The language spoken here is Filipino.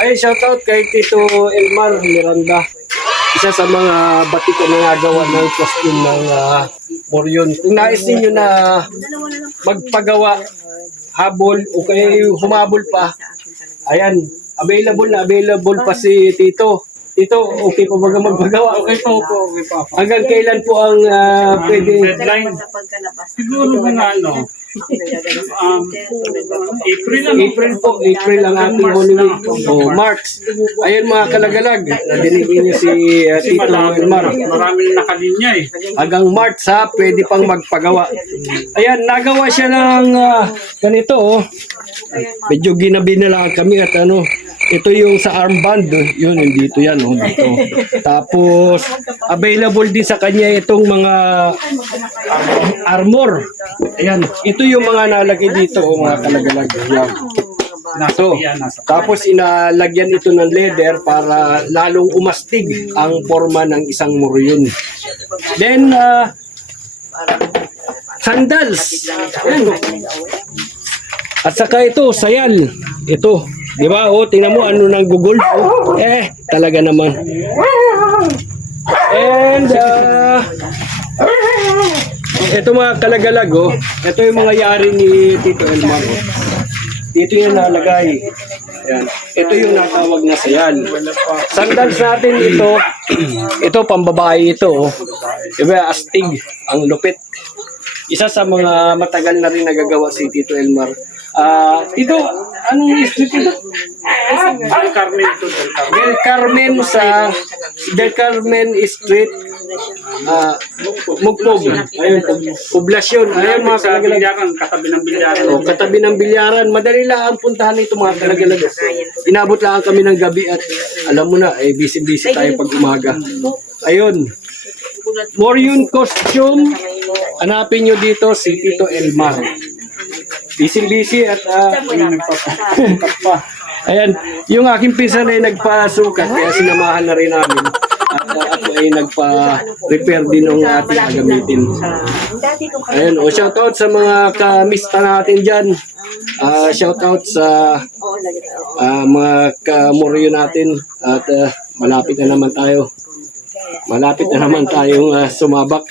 Ay, shoutout kay Tito Elmar Miranda. Isa sa mga batik na nagawa ng costume ng Moryon. Kung nais ninyo na magpagawa, habol o kaya humabol pa, ayan, available pa si Tito. Tito, okay pa ba magpagawa? Okay po. Hanggang kailan po ang pwede? Deadline. Siguro mga April ang ating Holy Week. O March. Ayan mga kalagalag, nadinig niyo si Tito Elmar. Maraming nakalinya eh. Hanggang March ha, pwede pang magpagawa. Ayan, nagawa siya ng ganito oh. Medyo ginabi na lang kami at ano, ito yung sa armband, yun, dito yan, oh, dito. Tapos, available din sa kanya itong mga armor. Ayan, ito yung mga nalagay dito, oh, mga kalagalag. Yan. So, tapos inalagyan ito ng leather para lalong umastig ang forma ng isang moryon. Then, sandals. Ayan. At saka ito, sayal. Ito. Di ba? O, tingnan mo ano nang gugol. Talaga naman. And, ito mga kalagalag, oh. Ito yung mga yari ni Tito Elmar. Oh. Dito yung nalagay. Ayan. Ito yung natawag na sayal. Sandals natin ito. Ito, pambabae ito. Oh. Diba, astig. Ang lupit. Isa sa mga matagal na rin nagagawa si Tito Elmar. Tito, anong street ito? Del Carmen to Del Carmen sa Del Carmen Street, Mugpog. Ayun, poblasyon. Ayun mga sa kalagalag. bilyaran, katabi ng bilyaran. O, katabi ng bilyaran. Madali lang ang puntahan nito mga kalagalag. Inabot lang kami ng gabi at alam mo na, busy-busy tayo pag umaga. Ayun. Moryon costume. Hanapin nyo dito si Tito Elmar. Busy at nagpapasukat pa. Ayan, yung aking pinsan ay nagpasukat kaya sinamahan na rin namin. At ako ay nagpa-repair din ng ating gagamitin. Ayan, shoutout sa mga kamista natin dyan. Shoutout sa mga kamoryo natin. At malapit na naman tayo. Malapit na naman tayong sumabak.